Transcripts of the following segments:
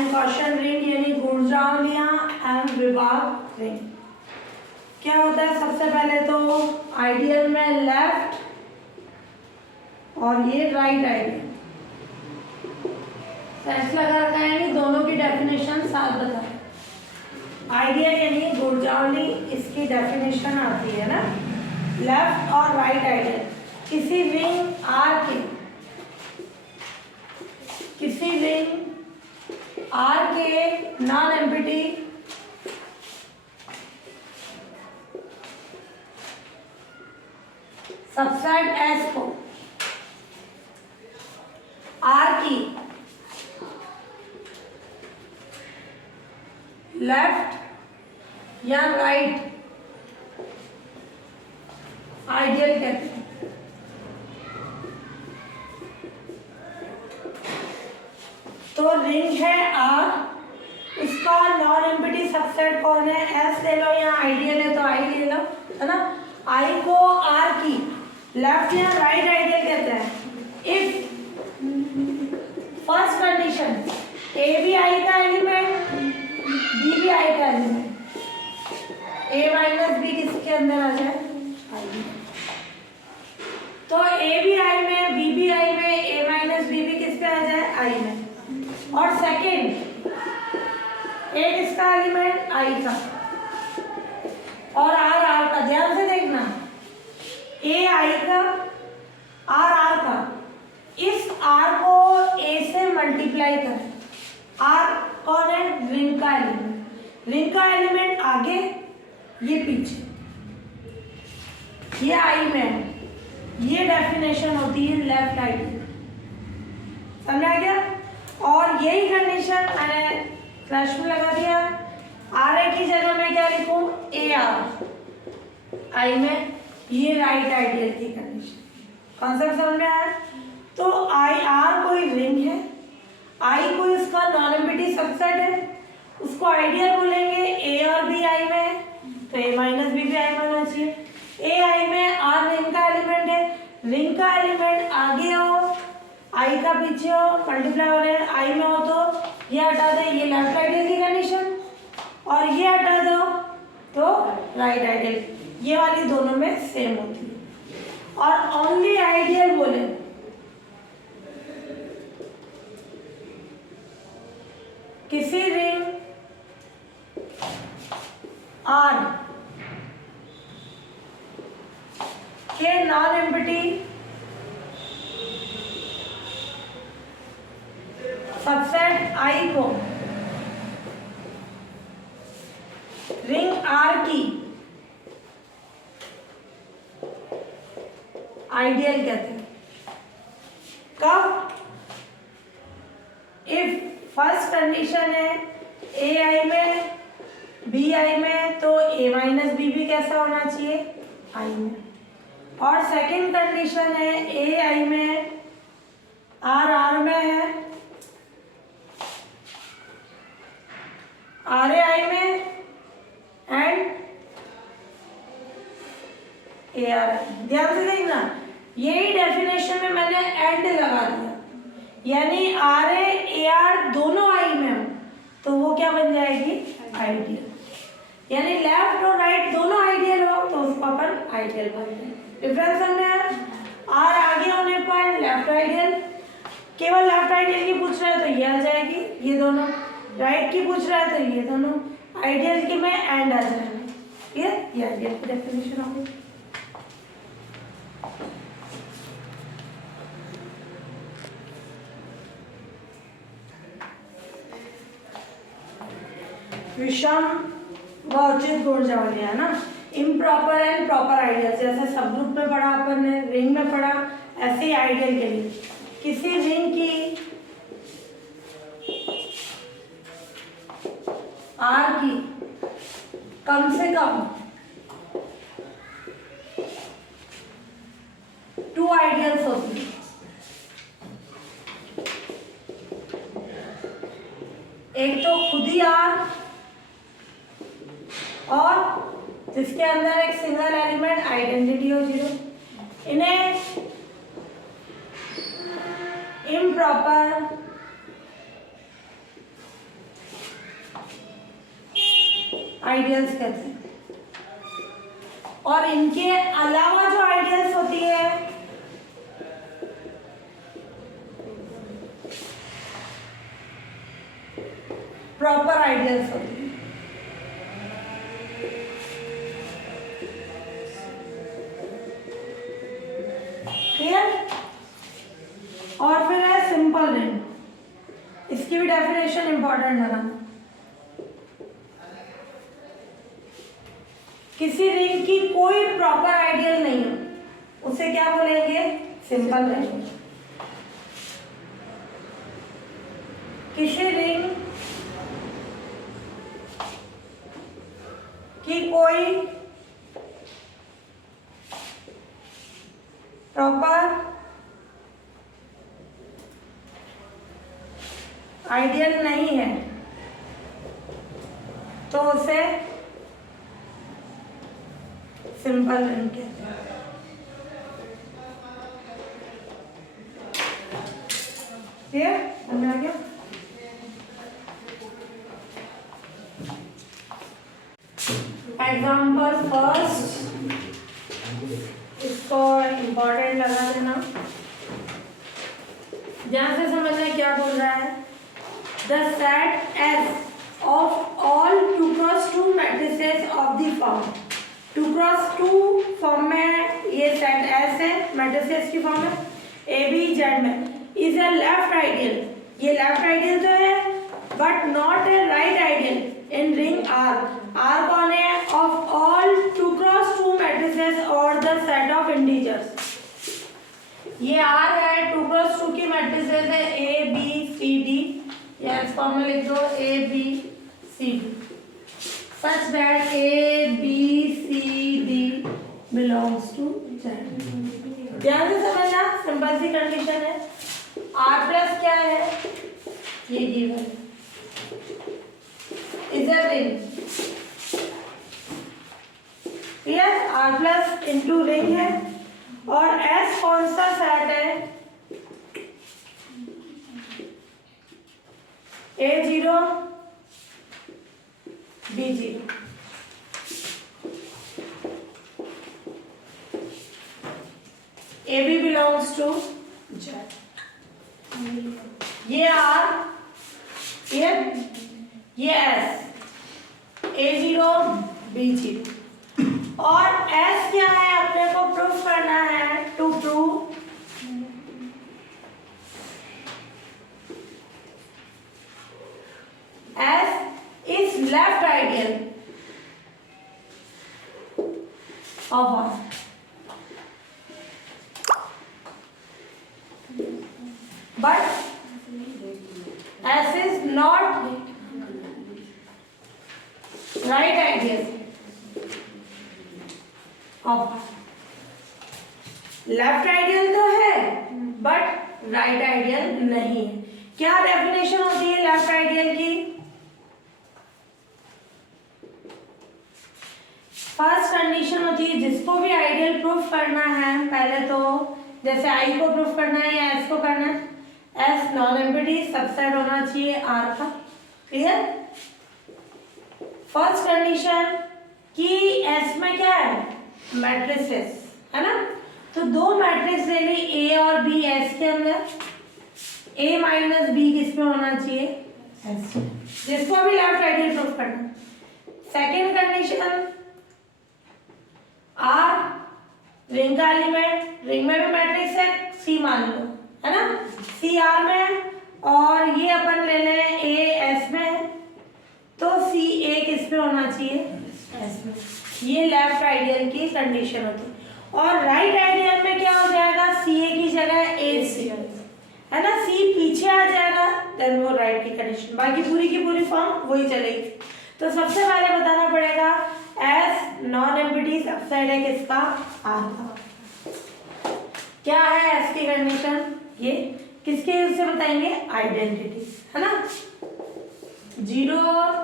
And question ring यानी गुणजावलियां and विभाग ring. क्या होता है, सबसे पहले तो आइडियल में लेफ्ट और ये राइट आइडियल सेंस लगा रखा है, यानी दोनों की डेफिनेशन साथ बता। आइडियल यानी गुणजावली, इसकी डेफिनेशन आती है ना, लेफ्ट और राइट आइडियल किसी रिंग आर के, किसी रिंग आर के नॉन एम्प्टी सबसेट एस को आर की लेफ्ट या राइट आइडियल कहते हैं। तो रिंग है आर, इसका नॉन एम्प्टी सबसेट कौन है, एस ले लो, या आइडियल है तो आई ले लो, है ना। आई को आर की लेफ्ट या राइट आइडियल कहते हैं इफ फर्स्ट कंडीशन ए भी आई का एलिमेंट, बी भी आई का एलिमेंट, ए माइनस बी किसके अंदर आ जाए, आई में। तो ए भी आई में, बी भी आई में, ए माइनस बी भी किस पे आ जाए, आई में। और सेकंड ए किसका एलिमेंट, आई का, और आर आर का। ध्यान से देखना, ए आई का, आर आर का, इस आर को ए से मल्टीप्लाई करें। आर कौन है, रिंग का एलिमेंट, रिंग का एलिमेंट आगे, ये पीछे, ये आई में है। ये डेफिनेशन होती है लेफ्ट आइडियल, समझा गया। और यही कंडीशन मैंने फ्लैश में लगा दिया, आर ए की जगह मैं क्या लिखूं, ए आर आई में, ये राइट आइडियल की कंडीशन। कॉन्सेप्ट समझ में आया। तो आई आर कोई रिंग है, आई कोई इसका नॉन एम्प्टी सबसेट है, उसको आइडियल बोलेंगे। ए और बी आई में है तो ए माइनस बी भी आई में होना चाहिए। ए आई में, आर रिंग का एलिमेंट है, रिंग का एलिमेंट आगे हो, आई का पीछे हो, मल्टीप्लाई हो रहे हैं, आई में हो तो ये हटा दे, ये लेफ्ट आइडियल की कंडीशन, और ये हटा दो तो राइट आइडियल। ये वाली दोनों में सेम होती है। और ओनली आइडियल बोले किसी रिंग आर के नॉन एम्प्टी सबसेट आई को रिंग आर की आइडियल कहते हैं। कब, इफ फर्स्ट कंडीशन है ए आई में, बी आई में, तो ए माइनस बी भी कैसा होना चाहिए, आई में। और सेकंड कंडीशन है ए आई में, आर आर में है, आर ए आई में, एंड ए आर आई। ध्यान से देखना, यही डेफिनेशन में मैंने एंड लगा दिया, यानी आर ए आर दोनों आई में हो तो वो क्या बन जाएगी, आइडियल। यानी लेफ्ट और राइट दोनों आइडियल हो तो उसको अपन आइडियल बोलते हैं। डिफरेंस समझ में, आर आगे होने पर लेफ्ट आइडियल, केवल लेफ्ट आइडियल की पूछ रहा है तो ये आ जाएगी, ये दोनों, राइट की पूछ रहा है तो ये दोनों, आइडियल की में एंड आ जाएगा। ये आइडियल की डेफिनेशन होगी। विषम व उचित गुणजावलियां ना, इम्प्रॉपर एंड प्रॉपर आइडियल, जैसे सब ग्रुप में पढ़ा अपन ने, रिंग में पढ़ा, ऐसे ही आइडियल के लिए किसी रिंग की आर की कम से कम 2 आइडियल्स होती है। एक तो खुद ही आर, और जिसके अंदर एक सिंगल एलिमेंट आइडेंटिटी हो 0, इन्हें इम्प्रॉपर आइडियल्स कहते हैं। और इनके अलावा जो आइडियल्स होती है प्रॉपर आइडियल्स होती है। क्लियर? और फिर है सिंपल रिंग, इसकी भी डेफिनेशन इंपॉर्टेंट है ना। किसी रिंग की कोई प्रॉपर आइडियल नहीं है, उसे क्या बोलेंगे? Simple ring. किसी रिंग की कोई प्रॉपर आइडियल नहीं है तो उसे सिंपल रिंग कहते हैं। क्लियर? समझ आ गया? एग्जाम्पल फर्स्ट, इसको इम्पोर्टेंट लगा देना, ध्यान से समझना क्या बोल रहा है। The set S of all 2x2 matrices of the form, 2x2 form में ये सेट S है, मैट्रिसेस की फॉर्म है A B Z में, इज ए लेफ्ट आइडियल, ये लेफ्ट आइडियल तो है but not a right ideal in ring R। R कौन है? ऑफ ऑल 2x2 मैट्रिसेस और द सेट ऑफ इंटीजर्स। ये R है, 2x2 की मैट्रिसेस है A B C D, या इस फॉर्म में लिख दो A B C D, such that A B C D belongs to Z। ध्यान से समझना, सिंपल सी कंडीशन है। R प्लस क्या है? ये given is a ring. Clear? R plus into ring है और S कौन सा सेट है? A0 B0। AB belongs to Z। ये R, ये S, A0 B0 और S क्या है? अपने को प्रूफ करना है। To prove S is left ideal of R, but S is not right ideal of R। Left ideal तो है बट राइट आइडियल नहीं है। क्या डेफिनेशन होती है लेफ्ट आइडियल की? फर्स्ट कंडीशन होती है, जिसको भी आइडियल प्रूफ करना है, पहले तो जैसे I को प्रूफ करना है या S को करना है, S नॉन एम्प्टी सबसेट होना चाहिए R का। क्लियर? फर्स्ट कंडीशन कि S में क्या है? मैट्रिसेस है ना, तो दो मैट्रिक्स ले ली A और B S के अंदर, A माइनस B किस में होना चाहिए? S, जिसको भी लेफ्ट आइडियल प्रूफ करना। सेकेंड कंडीशन, R रिंग का एलिमेंट, रिंग में भी मैट्रिक्स है C मान लो, है ना, C R में है और ये अपन ले लें A S में है, तो C A किस में होना चाहिए? S में। ये लेफ्ट आइडियल की कंडीशन होती है। और राइट आइडियल में क्या हो जाएगा? C A की जगह A C है ना, C पीछे आ जाएगा, देन वो राइट की कंडीशन, बाकी पूरी की पूरी फॉर्म वही चलेगी। तो सबसे पहले बताना पड़ेगा S नॉन एम्प्टी सबसेट है किसका? R का। क्या है S की कंडीशन? ये किसके यूज से बताएंगे? आइडेंटिटी, है ना। 0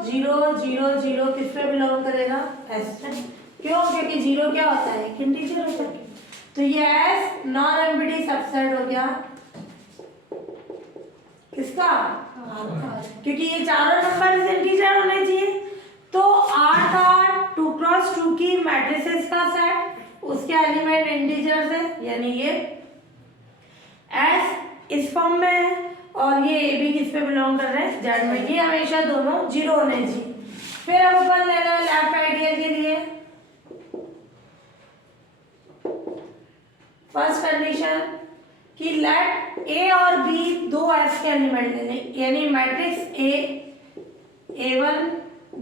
0 0 0 किस में बिलोंग करेगा? S में। क्यों? क्योंकि 0 क्या होता है? एक इंटीजर होता है। तो ये S नॉन एम्प्टी सबसेट हो गया किसका? R का। क्योंकि ये चारों नंबर इंटीजर होने चाहिए, तो R बिकॉज टू की मैट्रिसेस का सेट, उसके एलिमेंट इंटीजर्स है, यानी ये एस इस फॉर्म में है और ये ए बी किस पे बिलोंग कर रहे हैं, जेड में। ये हमेशा दोनों जीरो होने चाहिए। फिर अब अपन ले लो लेफ्ट आइडियल के लिए फर्स्ट कंडीशन कि लेट ए और बी दो एस के एलिमेंट लेने, यानी matrix A1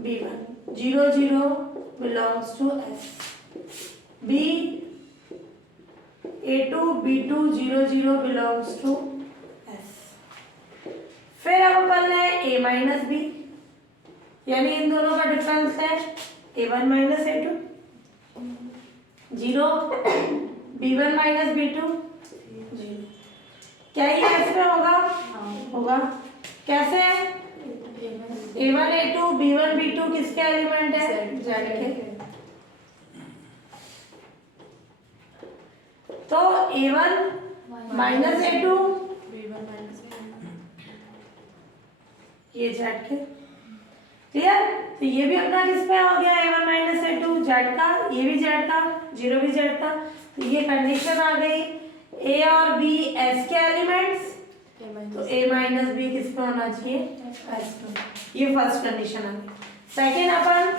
B1 0 0 belongs to S, B A2 B2 0 0 belongs to S। फिर अब अपन ले A माइनस B, यानी इन दोनों का डिफरेंस है A1 minus A2 0, B1 minus B2 0। क्या ये ऐसे में होगा? होगा। कैसे? A1 A2 B1 B2 किसके एलिमेंट है? जेड के। तो A1 माइनस A2 ये जेड के। क्लियर? तो ये भी अपना किस पे हो गया? A1 माइनस A2 जेड का, ये भी जेड का, जीरो भी जेड का। तो ये कंडीशन आ गई ए और बी एस के एलिमेंट्स, तो ए माइनस बी किस पे होना चाहिए? एस पे। ये फर्स्ट कंडीशन आ गई। सेकेंड अपन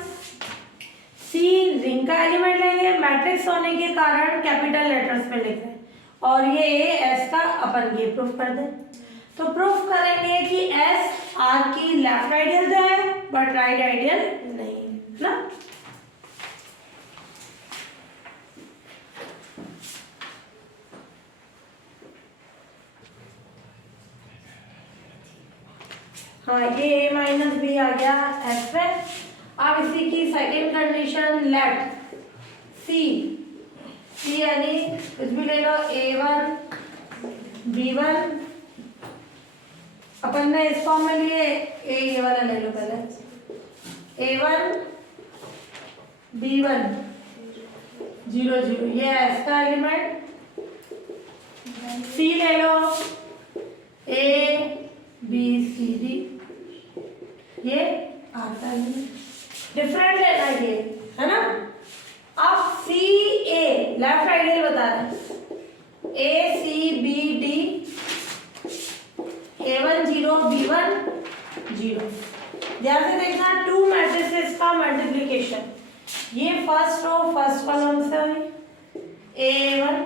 सी रिंग का एलिमेंट लेंगे, मैट्रिक्स होने के कारण कैपिटल लेटर्स में लिख रहे हैं, और ये ए एस का अपन ये प्रूफ कर दें। तो प्रूफ करेंगे कि एस आर की लेफ्ट आइडियल तो है बट राइट आइडियल नहीं है ना। हाँ, ये ए माइनस बी आ गया एस पे। अब इसी की सेकेंड कंडीशन लेट सी यानी कुछ भी ले लो A1 B1, अपन ने इस फॉर्म में लिए ये वाला ले लो पहले, A1 B1 0 0 ये एस का एलिमेंट, सी ले लो A B C D ये आता है, डिफरेंट लेना ये है ना। अब सी ए लेफ्ट आइडियल बता रहे, ए C B D A1 0 B1 0। ध्यान से देखना, टू मैट्रिसेस का मल्टीप्लिकेशन, ये फर्स्ट रो फर्स्ट कॉलम से हुई A1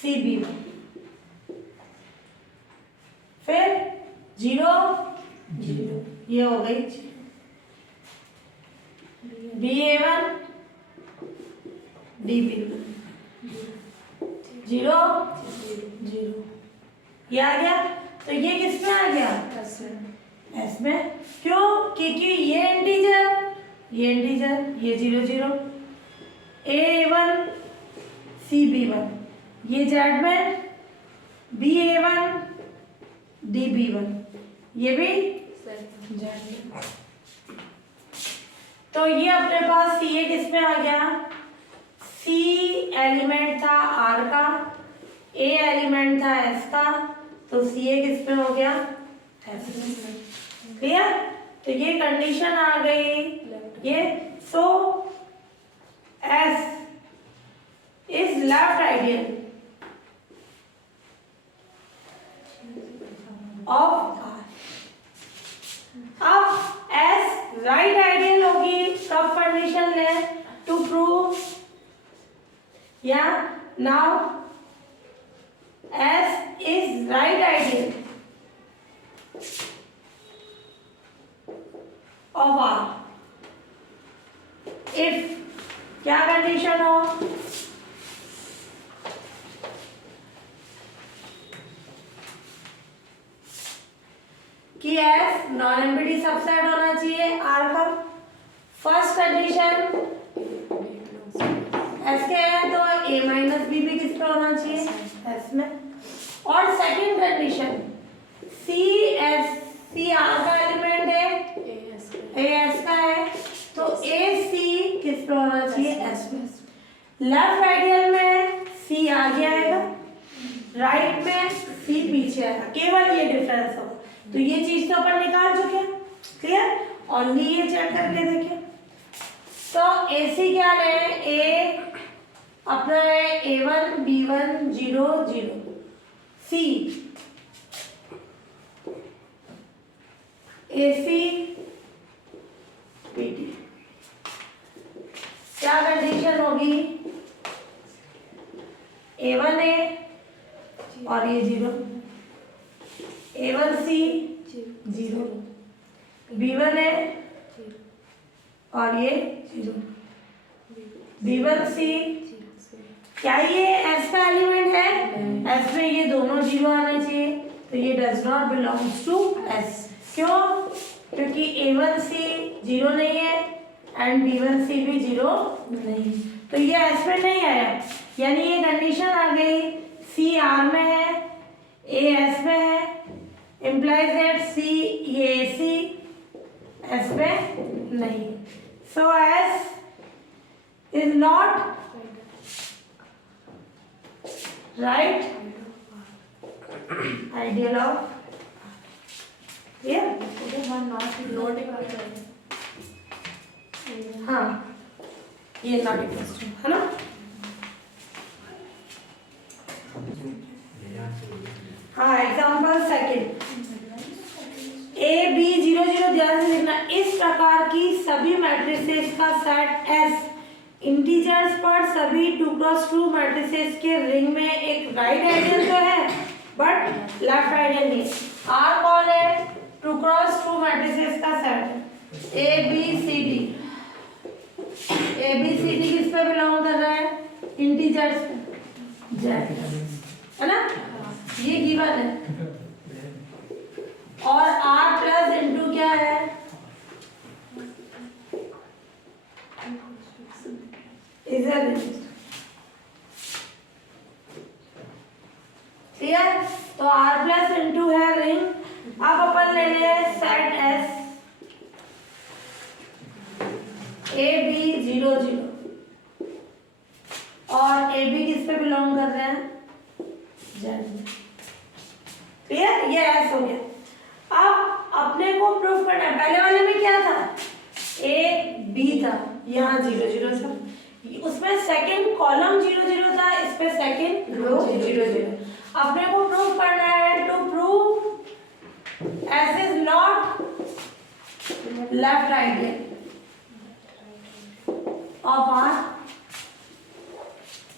C B1, फिर 0 0 ये हो गई BA1 DB1 0 0 ये आ गया। तो ये किस में आ गया? एस में। क्यों? क्योंकि ये इंटीजर ये 0 0 A1 CB1 ये जेड में, BA1 DB1 ये भी जेड। तो ये अपने पास सी ए किस में आ गया? सी एलिमेंट था आर का, ए एलिमेंट था एस का, तो सी ए किस में हो गया? एस में। क्लियर? तो ये कंडीशन आ गई ये। So S is left ideal of R. अब एस राइट आइडियल होगी, कब कंडीशन ले टू प्रूव, या now S is right ideal of R if क्या कंडीशन हो? कि एस नॉन एम्प्टी सबसेट होना चाहिए आर का। फर्स्ट कंडीशन एस के है तो ए माइनस बी भी किस पे होना चाहिए? एस में। और सेकंड कंडीशन सी आर का एलिमेंट है, ए एस का है, तो ए सी किस पे होना चाहिए? एस में। लेफ्ट आइडियल में सी आगे आएगा, राइट में सी पीछे आएगा, केवल ये डिफरेंस होगा। तो ये चीज तो अपन निकाल चुके हैं। क्लियर? ओनली ये चेक करके देखिए। तो AC क्या है? A अपना है A1 B1 0 0, C AC BD। क्या कंडीशन होगी? A1 है और ये 0, A1C 0, B1 है और ये 0, B1C। क्या ये S का एलिमेंट है? S में ये दोनों 0 आना चाहिए, तो ये does not belongs to S। क्यों? क्योंकि A1C 0 नहीं है एंड B1C भी 0 नहीं, तो ये S में नहीं आया, यानी ये कंडीशन आ गई C R में है, A S में है, implies that C ये AC S में नहीं, so S is not right ideal of yeah हाँ ये नॉट इक्वल्स टू है ना। हाँ एग्जाम्पल सेकंड, A B 0 0 ध्यान से लिखना। इस प्रकार की सभी मैट्रिसेस का सेट S इंटीजर्स पर सभी 2x2 मैट्रिसेस के रिंग में एक राइट आइडियल तो है बट लेफ्ट आइडियल नहीं। R कौन है? 2x2 मैट्रिसेस का set A B C D। A B C D किस पे बिलोंग कर रहा है? इंटीजर्स पे, Z है ना, ये गिवन है। और R प्लस इंटू क्या है? इधर क्लियर? तो R प्लस इंटू है रिंग। अब अपन ले ले सेट S A B 0 0 और A B किस पे बिलोंग कर रहे हैं? Z। क्लियर? ये S हो गया। अब अपने को प्रूफ करना है, पहले वाले में क्या था? A B था, यहाँ 0 0 था, उसमें सेकंड कॉलम 0 0 था, इस पे सेकंड रो 0 0। अपने को प्रूफ करना है, to prove S is not left ideal of R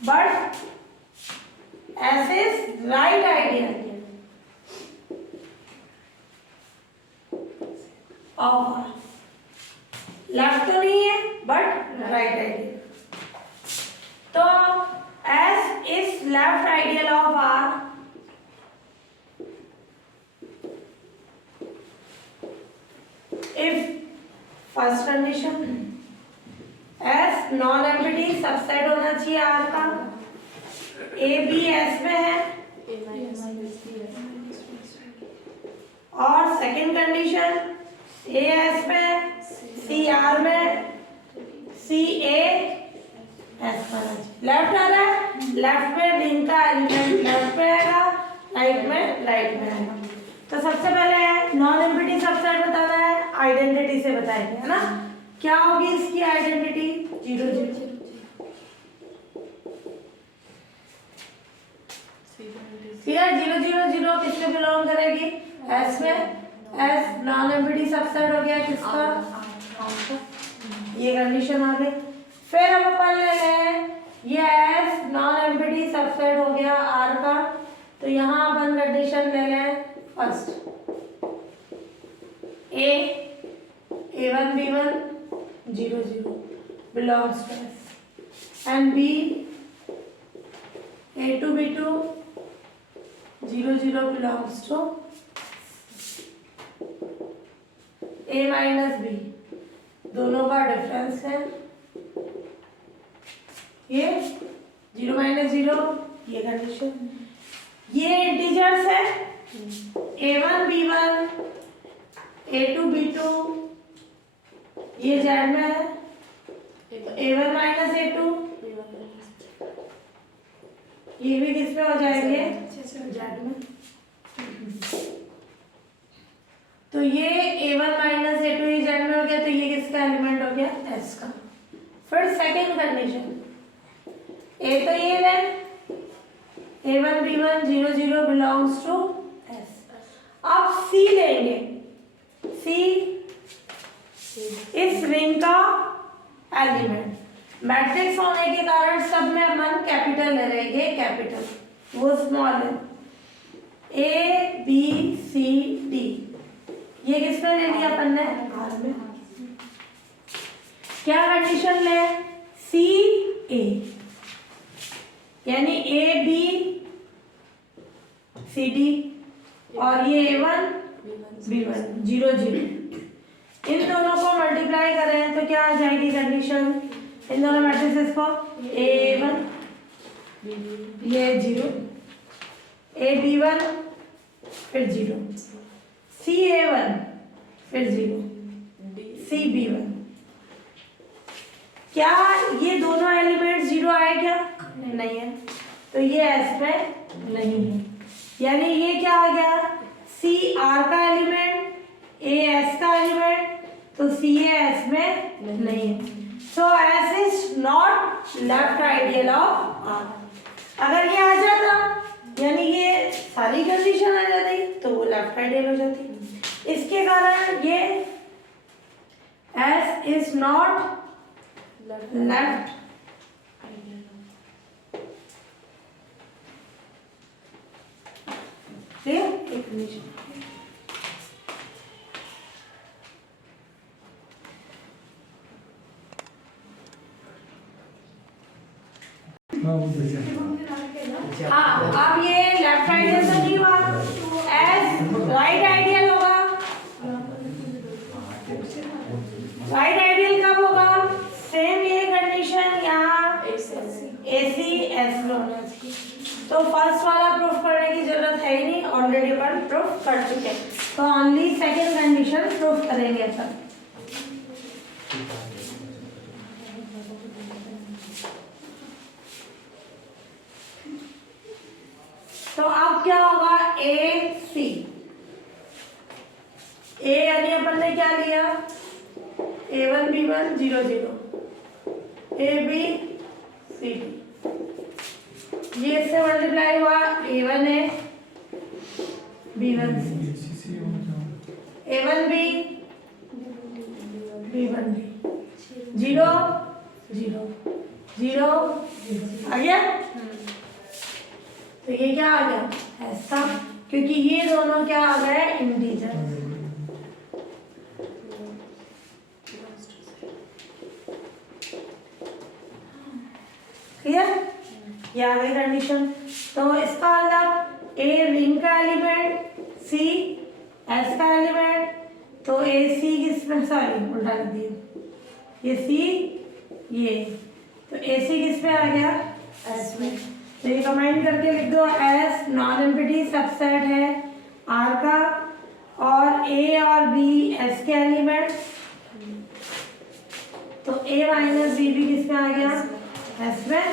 but S is right ideal of R। Left तो नहीं है बट राइट आइडियल, तो S is left ideal of R if first condition S non empty subset होना चाहिए R का, A B S में है, और सेकंड कंडीशन A S में, C R में, C A S में। लेफ्ट आ रहा है, लेफ्ट में रिंग का एलिमेंट लेफ्ट में आएगा, राइट में राइट में आएगा। तो सबसे पहले नॉन एम्प्टी सबसेट बताना है, आइडेंटिटी से बताएंगे, है ना। क्या होगी इसकी आइडेंटिटी? 0 0 0 0 0 किससे बिलोंग करेगी? S में। S नॉन एम्प्टी सबसेट हो गया किसका? ये कंडीशन आ गई। फिर अब अपन ले लें ये S नॉन एम्प्टी सबसेट हो गया R का, तो यहाँ अपन कंडीशन ले लें first A1 B1 0 0 belongs to S and B A2 B2 0 0 belongs to A minus B, दोनों का डिफरेंस है ये 0 minus 0, ये कंडीशन। ये इंटीजर्स है A1 B1 A2 B2, ये Z में है, A1 minus A2, ये भी किस पे हो जाएंगे? Z में। तो ये A1 minus A2 ये Z में हो गया, तो ये किसका एलिमेंट हो गया? S का। फिर सेकेंड कंडीशन, ए तो ये है A1 B1 0 0 belongs to S। अब C लेंगे, C इस रिंग का एलिमेंट, मैट्रिक्स होने के कारण सब में अपन कैपिटल ले रहेंगे, कैपिटल वो स्मॉल है, A B C D, ये किसमें ले लिया अपन ने, R में। क्या कंडीशन ले, C A यानी A B C D और ये A1 B1 0 0, इन दोनों को मल्टीप्लाई करें तो क्या आ जाएगी कंडीशन, इन दोनों मैट्रिसेस को, A1 ये 0, A B1 फिर 0, C A1 फिर 0, C B1। क्या ये दोनों एलिमेंट 0 आए क्या, नहीं है, तो ये S में नहीं है, यानी ये क्या आ गया, C R का एलिमेंट, A S का एलिमेंट, तो C A S में नहीं है, सो S is not left ideal of R। अगर ये आ जाता यानी ये सारी कंडीशन आ जाती तो वो लेफ्ट आइडियल हो जाती, इसके कारण ये S इज नॉट लेफ्ट एक कंडीशन। हाँ, अब ये लेफ्ट आइडियल तो नहीं हुआ, एस राइट आइडियल होगा। राइट आइडियल कब होगा, सेम ये कंडीशन यहाँ AC S में होना चाहिए, तो फर्स्ट वाला प्रूफ करने की जरूरत है ही नहीं, ऑलरेडी अपन प्रूफ कर चुके हैं, तो ओनली सेकंड कंडीशन प्रूफ करेंगे अपन। तो अब क्या होगा, AC A यानी अपन ने क्या लिया, A1 B1 0 0, AB C D, ये इससे मल्टीप्लाई हुआ, A1 है B1 C, A1 B B1 B 0 0 0 आ गया, तो ये क्या आ गया, ऐसा, क्योंकि ये दोनों क्या आ गए, इंटीजर। क्लियर, ये आ गई कंडीशन। तो इसका मतलब A रिंग का एलिमेंट, C S का एलिमेंट, तो AC किसमें, सॉरी उल्टा लिख दिया, ये C ये, तो AC किस में आ गया, S में, तो ये कमेंट करके लिख दो, S नॉन एम्प्टी सबसेट है R का, और A और B S के एलिमेंट, तो A माइनस B भी किस में आ गया, S में।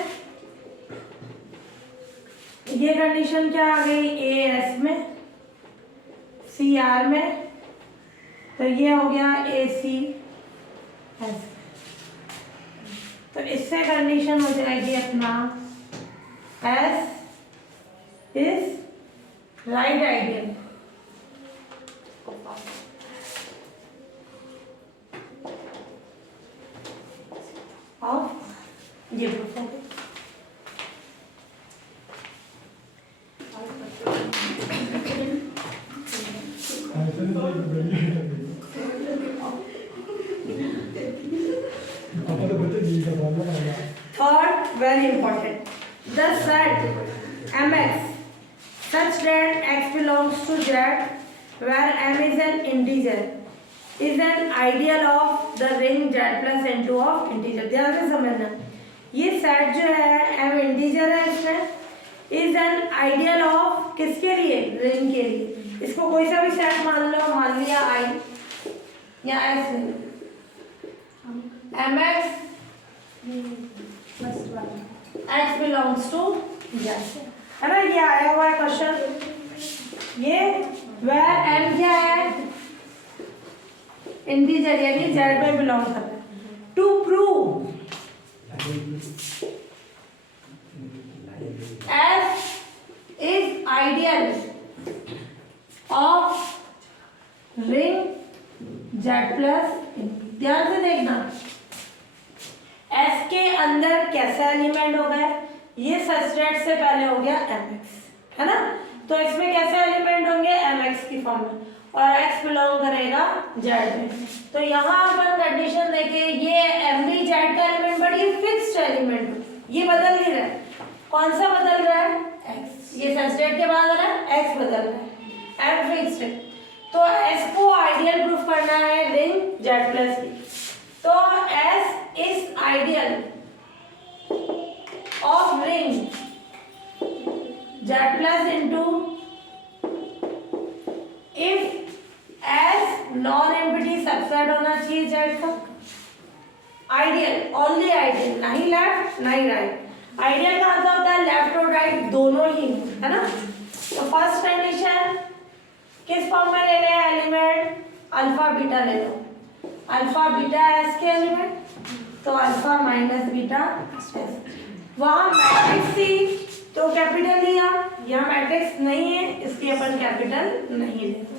ये कंडीशन क्या आ गई, A S में C R में, तो ये हो गया AC S, तो इससे कंडीशन हो जाएगी अपना S is right ideal of ये प्रूफ हो गया। Third, very important, the set mx such that x belongs to z where m is an integer is an ideal of the ring z plus n2 of integer। ध्यान से समझना, ये set जो है m integer है, इसमें is an ideal of किसके लिए, रिंग के लिए। इसको कोई सा भी सेट मान लो, मान लिया I या S mx x belongs to z, है ना, ये आया हुआ है क्वेश्चन। ये where m क्या है, इंटीजर यानी z में बिलोंग कर रहा है। To prove S is ideal of ring Z plus। ध्यान से देखना, S के अंदर कैसा एलिमेंट हो गया, ये सब्सट्रैक्ट से पहले हो गया mx, है ना। तो इसमें कैसे एलिमेंट होंगे, mx की फॉर्म में, और x बिलोंग करेगा z में। तो यहाँ अपन कंडीशन देखें, ये mb z का एलिमेंट, बट ये फिक्स्ड एलिमेंट, ये बदल नहीं रहा है। कौन सा बदल रहा है, x। ये सब्सट्रैक्ट के बाद है, x बदल रहा है, m फिक्स्ड है। तो s को आइडियल प्रूफ करना है रिंग z प्लस की। तो s is ideal of ring z plus into if s non empty subset होना चाहिए z का। आइडियल, ओनली आइडियल, ना ही लेफ्ट ना ही राइट। आइडियल का मतलब होता है लेफ्ट और राइट दोनों ही, है ना। तो फर्स्ट कंडीशन किस फॉर्म में ले लें एलिमेंट, अल्फा बीटा ले लो। अल्फा बीटा एस के एलिमेंट, तो अल्फा माइनस बीटा एस। वहां मैट्रिक्स थी तो कैपिटल लिया, यहाँ मैट्रिक्स नहीं है इसलिए अपन कैपिटल नहीं लेते।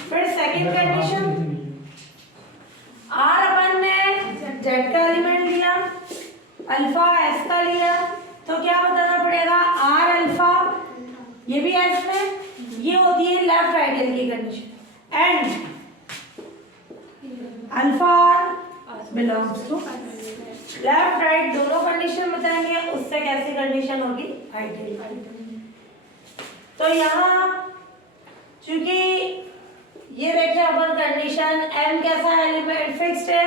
फिर सेकंड कंडीशन, आर अपन ने जेड का एलिमेंट लिया, अल्फा एस का लिया, तो क्या बताना पड़ेगा, आर अल्फा, ये भी एस में, ये होती है लेफ्ट आइडियल की condition, and alpha R belongs to left right, दोनों कंडीशन बताएंगे, उससे कैसी कंडीशन होगी, आइडियल। तो यहाँ चूंकि ये देखें अपन कंडीशन, m कैसा एलिमेंट फिक्स्ड है,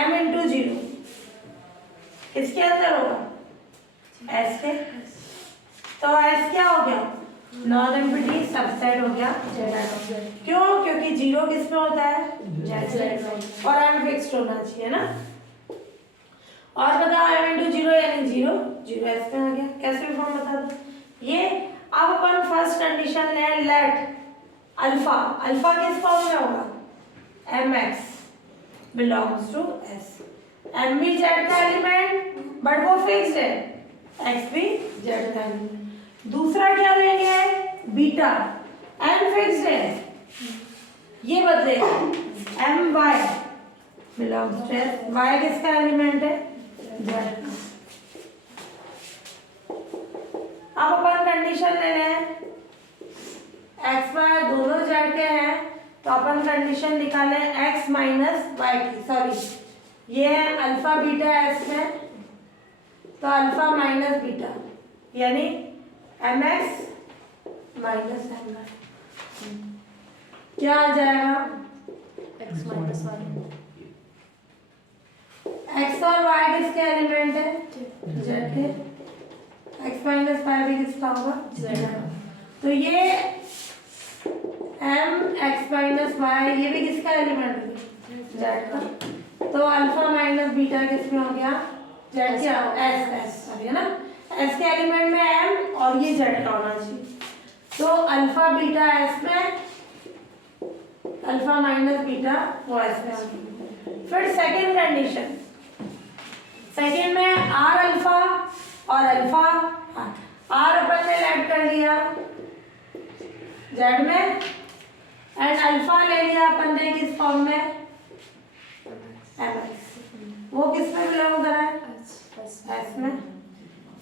m इंटू 0 किसके अंदर होगा, s के। तो s क्या हो गया, नॉन एम्प्टी सबसेट हो गया z। क्यों, क्योंकि 0 किस में होता है, z, और m फिक्स्ड होना चाहिए ना। और बताओ m इंटू 0 यानी 0, 0 s में आ गया। कैसे भी फॉर्म बता दो ये। अब अपन फर्स्ट कंडीशन ले, लेट अल्फा, अल्फा किस फॉर्म में होगा, mx belongs to s। m भी z का एलिमेंट बट वो फिक्स्ड है, x भी z का एलिमेंट। दूसरा क्या लेंगे, बीटा, m फिक्स्ड है, ये बदलेगा, my belongs to s। y किसका एलिमेंट है, z। अब अपन कंडीशन ले लें, x y दोनों z के हैं, तो अपन कंडीशन निकालें x माइनस वाई की, सॉरी ये है अल्फा बीटा s में, तो अल्फा माइनस बीटा यानी mx माइनस my, क्या आ जाएगा, x माइनस वाई। x और y किसके एलिमेंट है, z के, x माइनस वाई भी किसका होगा, z। तो ये m x माइनस वाई, ये भी किसका एलिमेंट है, z का। तो अल्फा माइनस बीटा किसमें हो गया, z क्या, s सॉरी है ना, s के एलिमेंट में m और ये z का होना चाहिए। तो अल्फा बीटा s में, अल्फा माइनस बीटा वो s में आ गया। फिर सेकंड कंडीशन, सेकंड में r अल्फा और अल्फा, r अपन ने लेफ्ट कर लिया z में, एंड अल्फा ले लिया अपन ने किस फॉर्म में, mx, वो किस में बिलोंग कर रहा है, s में।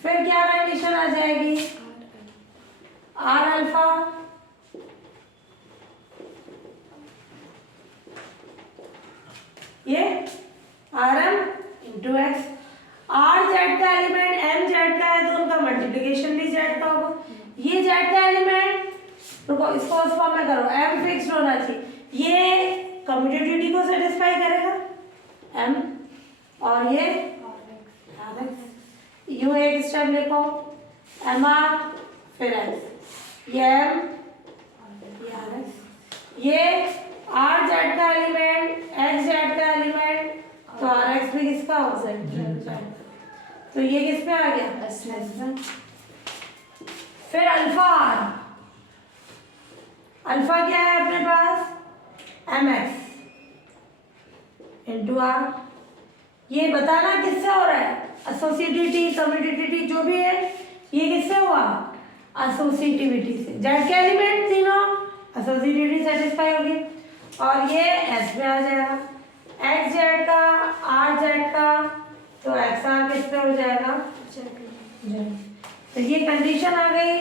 फिर क्या कंडीशन आ जाएगी, r अल्फा ये rm into x, r z का एलिमेंट m z का है तो उनका मल्टीप्लिकेशन भी z का होगा। ये z का एलिमेंट, रुको इसको उस फॉर्म में करो, m फिक्स्ड होना चाहिए, ये कम्यूटेटिविटी को सेटिस्फाई करेगा m, और ये rx। यूं एक स्टेप लिखो, mr फिर x, ये m ये rx, ये r z का एलिमेंट, x z का एलिमेंट, तो rx भी किसका होगा, z। तो ये किस पे आ गया, s में। फिर अल्फा r, अल्फा क्या है अपने पास, mx इंटू r, ये बताना किससे हो रहा है, एसोसिएटिविटी कम्यूटेटिविटी जो भी है ये किससे हुआ, एसोसिएटिविटी से। जेड के एलिमेंट तीनों एसोसिएटिविटी सेटिस्फाई होगी और ये एस में आ जाएगा। एक्स जेड का आर जेड का तो एक्स आर किस पे हो जाएगा, जेड। तो ये कंडीशन आ गई,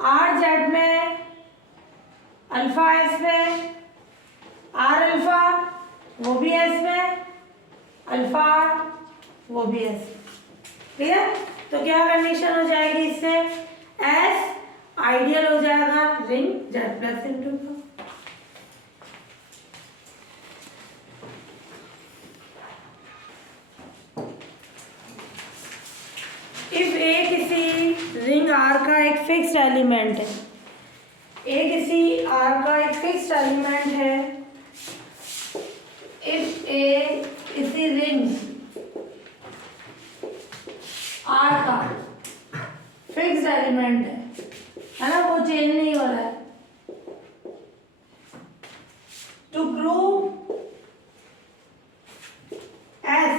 आर जेड में अल्फा एस में, आर अल्फा वो भी एस में, अल्फा आर वो भी एस। क्लियर? तो क्या कंडीशन हो जाएगी इससे, एस आइडियल हो जाएगा रिंग जेड प्लस इंटू का। इफ ए किसी रिंग आर का एक फिक्स्ड एलिमेंट है, ए किसी आर का एक फिक्स्ड एलिमेंट है, इफ ए किसी रिंग आर का फिक्स्ड एलिमेंट है ना, वो चेंज नहीं हो रहा है। To prove S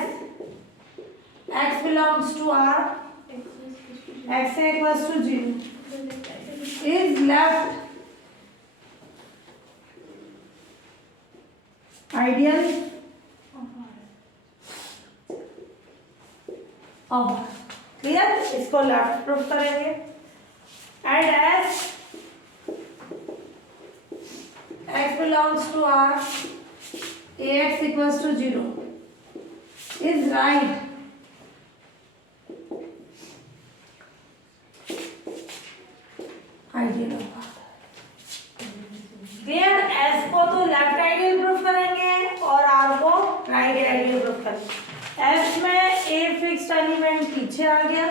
x belongs to R, x equals to 0 is left ideal of R। Clear? इसको लेफ्ट प्रूफ करेंगे and S x belongs to R, ax equals to 0 is right ideal of R. Clear? S को तो left ideal proof करेंगे और R को right ideal proof करेंगे। S में A fixed element पीछे आ गया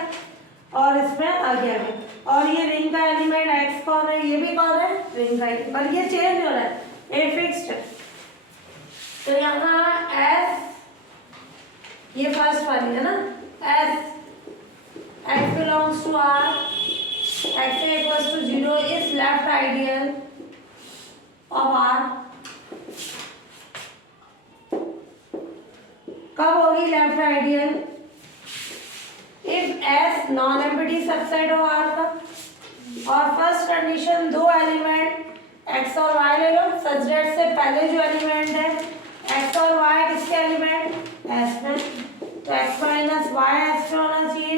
और इसमें आगे आ गया और ये रिंग का एलिमेंट एक्स कौन है, ये भी कौन है, रिंग का एलिमेंट, पर ये चेंज हो रहा है, ए फिक्स्ड है। तो यहाँ एस ये फर्स्ट वाली है ना, S x belongs to R, x equals to 0 is left ideal of R। कब होगी left ideal, if S non empty subset हो R का और फर्स्ट कंडीशन दो एलिमेंट x और y ले लो सच दैट से पहले जो एलिमेंट है x और y किसके एलिमेंट, S में, तो x माइनस y S में होना चाहिए।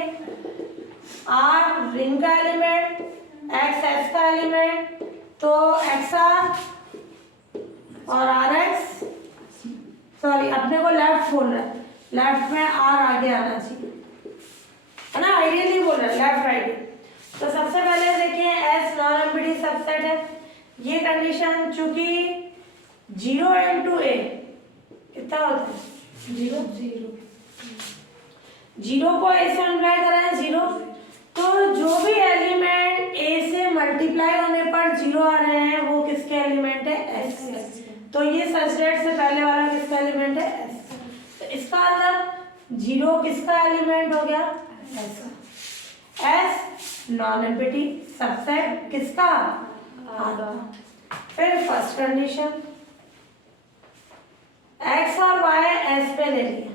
R रिंग का एलिमेंट, x S का एलिमेंट, तो XR और RX, सॉरी अपने को लेफ्ट बोल रहा है, लेफ्ट में R आगे आना चाहिए, है ना, आइडियल नहीं बोल रहा है, लेफ्ट आइडियल। तो सबसे पहले देखिए S नॉन एम्प्टी सबसेट है, ये कंडीशन चूंकि 0 into A कितना होता है, 0 को A से मल्टीप्लाई करा है 0, तो जो भी एलिमेंट A से मल्टीप्लाई होने पर 0 आ रहे हैं वो किसके एलिमेंट है, S। तो ये सच दैट से पहले वाला किसका एलिमेंट है, S। तो इसका मतलब 0 किसका एलिमेंट हो गया, S का। S नॉन एम्प्टी सबसेट किसका, R का। फिर फर्स्ट कंडीशन X और Y S पे ले लिया,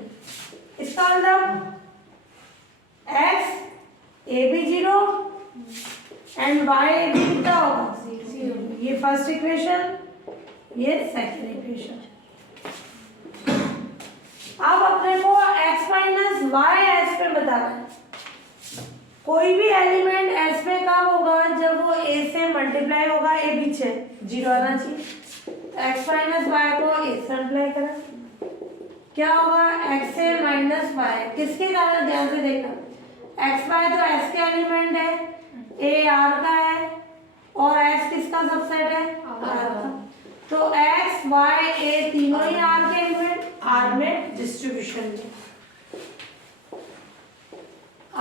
इसका मतलब X ए भी 0 एंड वाई ए भी कितना होगा, 0। ये फर्स्ट इक्वेशन, ये सेकंड इक्वेशन। अब अपने को x माइनस वाई एस पे बताना है, कोई भी एलिमेंट एस पे कब होगा, जब वो ए से मल्टीप्लाई होगा, ए पीछे 0 आना चाहिए, x माइनस वाई को ए से मल्टीप्लाई करें, क्या होगा, x से माइनस वाई, किसके कारण, ध्यान से देखना, एक्स वाई तो एस के एलिमेंट है, ए आर का है और एस किसका सबसेट है, आर का। तो एक्स वाई ए तीनों ही आर के एलिमेंट, आर में डिस्ट्रीब्यूशन में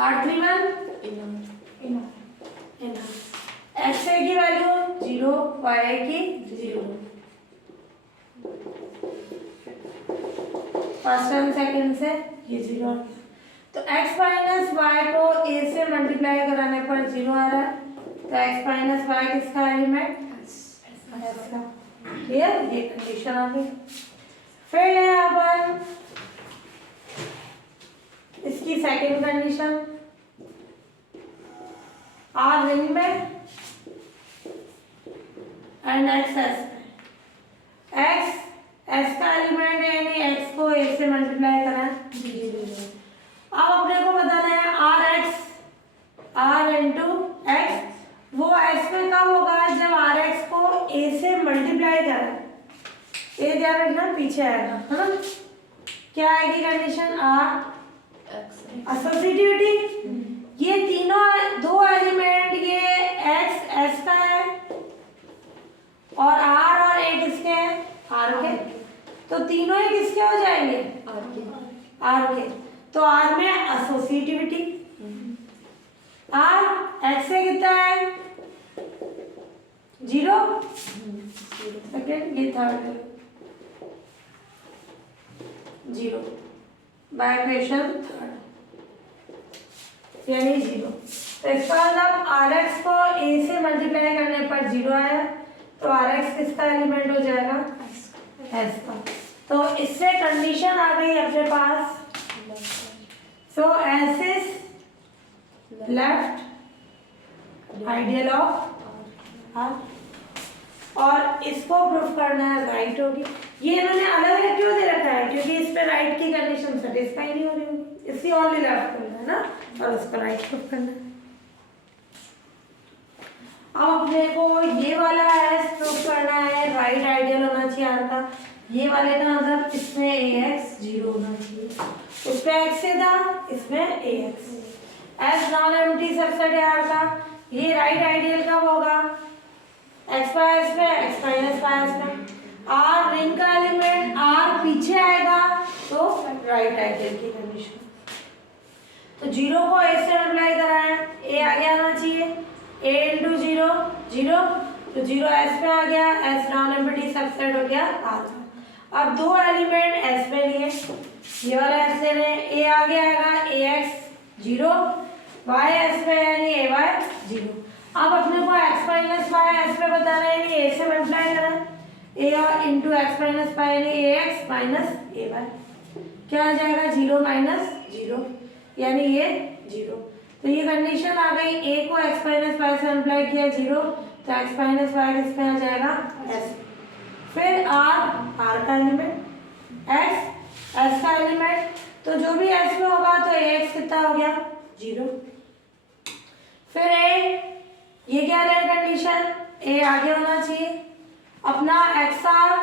R31 एक्स ए की वैल्यू 0, वाई की 0, फर्स्ट एंड सेकंड से ये 0। तो x माइनस वाई को a से मल्टीप्लाई कराने पर 0 आ रहा है, तो x माइनस वाई किसका एलिमेंट, S का। क्लियर? ये कंडीशन आ गई। फिर है अपन इसकी सेकंड कंडीशन आर रिंग में एंड एक्स एस में। एक्स एस का एलिमेंट है, यानी एक्स को ए से मल्टीप्लाई करा है। अब अपने को बताना है R x R into x, वो एस में कब होगा जब आर एक्स को ए से मल्टीप्लाई करा। ये ध्यान रखना, पीछे आएगा, है ना। क्या आएगी कंडीशन? Are associativity. ये तीनों दो एलिमेंट, ये एक्स एस का है और आर और ए किसके हैं? आर के। तो तीनों ही किसके हो जाएंगे? आर के। तो आर में एसोसिएटिविटी, आर एक्स से कितना है? 0 सेकेंड, ये थर्ड 0 बाय इक्वेशन थर्ड, यानी 0। तो इसका मतलब आर एक्स को ए से मल्टीप्लाई करने पर 0 आया, तो आर एक्स किसका एलिमेंट हो जाएगा? एस का। तो इससे कंडीशन आ गई अपने पास। So S is left ideal of R, और इसको प्रूफ करना है राइट होगी। ये इन्होंने अलग अलग क्यों दे रखा है? क्योंकि इस पे राइट की कंडीशन सेटिस्फाई नहीं हो रही होगी, इसी ओनली लेफ्ट करना है ना, और उसको राइट प्रूफ करना है। अब अपने को ये वाला एस प्रूफ करना है, राइट आइडियल होना चाहिए आर का। ये वाले का मतलब इसमें ए एक्स 0 होना चाहिए, उसमें एक्स से था, इसमें A X. S non empty subset है आर का। ये राइट आइडियल कब होगा? एक्स बाय एस में, एक्स माइनस बाय एस में। आर रिंग का एलिमेंट, आर पीछे आएगा तो राइट आइडियल की कंडीशन। तो 0 को ए से मल्टीप्लाई करा है, ए आगे आना चाहिए, ए इंटू 0 0, तो 0 एस में आ गया, एस नॉन एम्प्टी सबसेट हो गया आर। अब दो एलिमेंट एस में लिए, ये वाला एस ले रहे हैं, ए आगे आएगा, ए एक्स 0, वाई एस में यानी ए वाई 0। अब अपने को एक्स माइनस वाई एस में बताना है, यानी ए से मल्टीप्लाई करना, ए इंटू एक्स माइनस वाई यानी ए एक्स माइनस ए वाई। क्या आ जाएगा? 0 माइनस 0, यानी ये 0। तो ये कंडीशन आ गई, ए को एक्स माइनस वाई से मल्टीप्लाई किया 0, तो एक्स माइनस वाई किसमें आ जाएगा? एस। फिर आर का एलिमेंट, एक्स एस का एलिमेंट, तो जो भी एस में होगा तो ए एक्स कितना हो गया? 0। फिर ए, ये क्या है कंडीशन? ए आगे होना चाहिए, अपना एक्स आर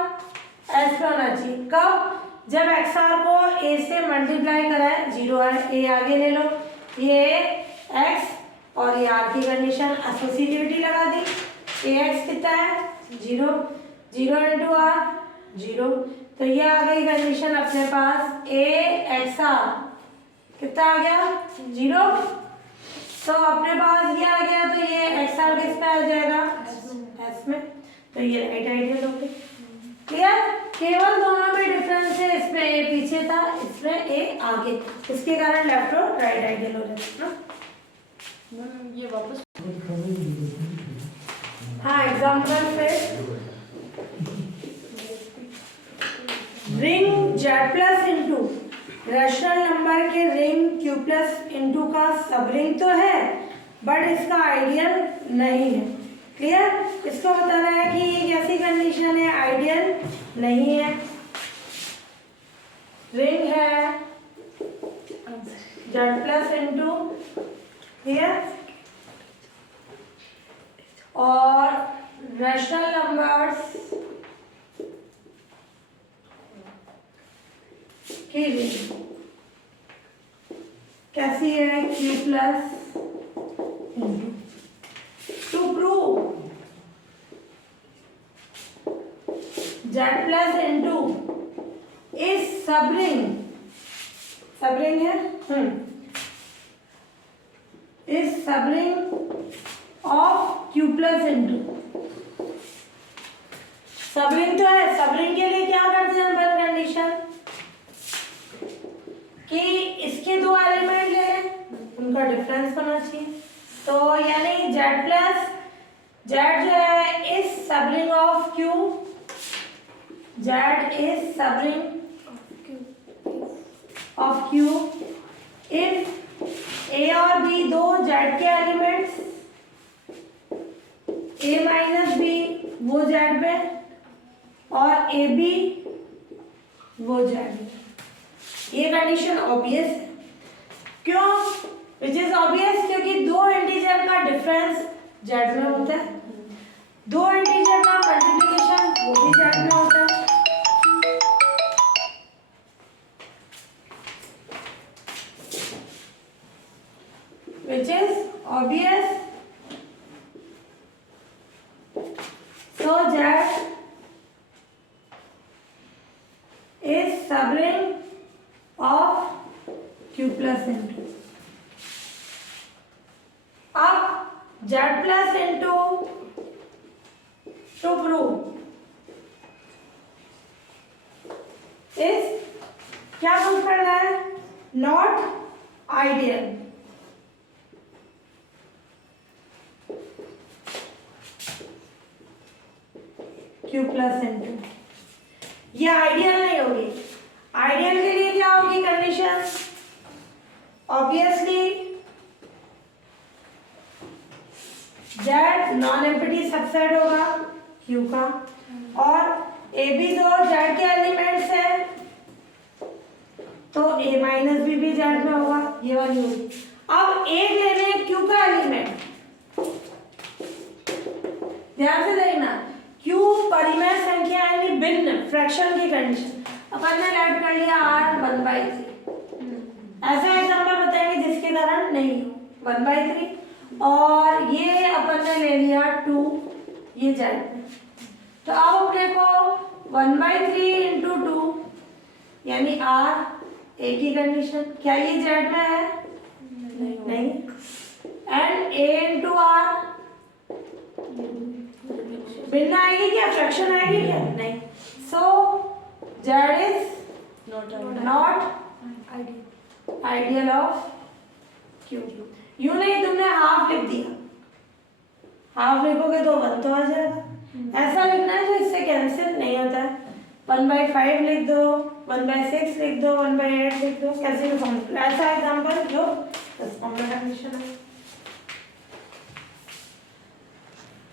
एस पे होना चाहिए। कब? जब एक्स आर को ए से मल्टीप्लाई करा है 0 है, ए आगे ले लो, ये एक्स और ये आर की कंडीशन एसोसिएटिविटी लगा दी। ए एक्स कितना है? 0, 0 इंटू आर 0, तो ये आ गई कंडीशन अपने पास। ए एक्स आर कितना आ गया? 0। तो अपने पास ये आ गया, तो ये एक्स आर किस पे आ जाएगा? एस में। तो ये राइट आइडियल हो गई। क्लियर? केवल दोनों में डिफरेंस है, इसमें ए पीछे था, इसमें ए आगे, इसके कारण लेफ्ट और राइट आइडियल हो जाता है ना। ये वापस हाँ, एग्जाम्पल पे ring Z plus into rational number के रिंग क्यू प्लस इंटू का सब रिंग तो है, बट इसका आइडियल नहीं है। क्लियर? इसको बताना है कि ये कैसी कंडीशन है, आइडियल नहीं है। रिंग है जेड प्लस इंटू, क्लियर, और रैशनल नंबर्स की रिंग कैसी है? Q plus into. To prove Z plus into इस सब रिंग है इस सब ring of Q plus into. सब रिंग तो है, सब रिंग के लिए क्या करते हैं अपन कंडीशन कि इसके दो एलिमेंट ले लें, उनका डिफरेंस होना चाहिए। तो यानी जेड प्लस जेड जो है इस सब ring of Q, Z is सब रिंग ऑफ क्यू इफ ए और बी दो जेड के एलिमेंट्स, ए माइनस बी वो जेड में और ए बी वो जेड में, ये कंडीशन ऑब्वियस है। क्यों? विच इज ऑब्वियस क्योंकि दो इंटीजर का डिफरेंस जेड में होता है, दो इंटीजर का मल्टीप्लिकेशन वो भी जेड में होता है। Which is obvious. So Z is subring of Q plus into. अब Z plus into to prove is क्या प्रूव करना है? Not ideal. Q plus into ये आइडियल नहीं होगी। आइडियल के लिए क्या होगी condition? Obviously Z non empty subset होगा Q का, और A B दो Z के एलिमेंट्स है तो A माइनस B भी Z में होगा, ये वाली होगी। अब एक ले लें Q का एलिमेंट, ध्यान से देखना, Q परिमेय संख्या यानी भिन्न फ्रैक्शन की कंडीशन, अपन ने ऐड कर लिया R 1/3। ऐसा एग्जांपल बताएंगे जिसके कारण नहीं हो 1/3, और ये अपन ने ले लिया 2, ये जेड में। तो अब अपने को 1/3 इंटू 2 यानी R एक ही कंडीशन, क्या ये जेड में है? नहीं। एंड A इंटू R भिन्न आएगी क्या? फ्रैक्शन आएगी क्या? नहीं। सो Z is not ideal of Q। यूं नहीं तुमने हाफ लिख दिया, हाफ लिखोगे तो 1 तो आ जाएगा। ऐसा लिखना है जो इससे कैंसिल नहीं होता है। 1/5 लिख दो, 1/6 लिख दो, 1/8 लिख दो, कैसे भी फॉर्मूला, ऐसा एग्जाम्पल जो कंडीशन है।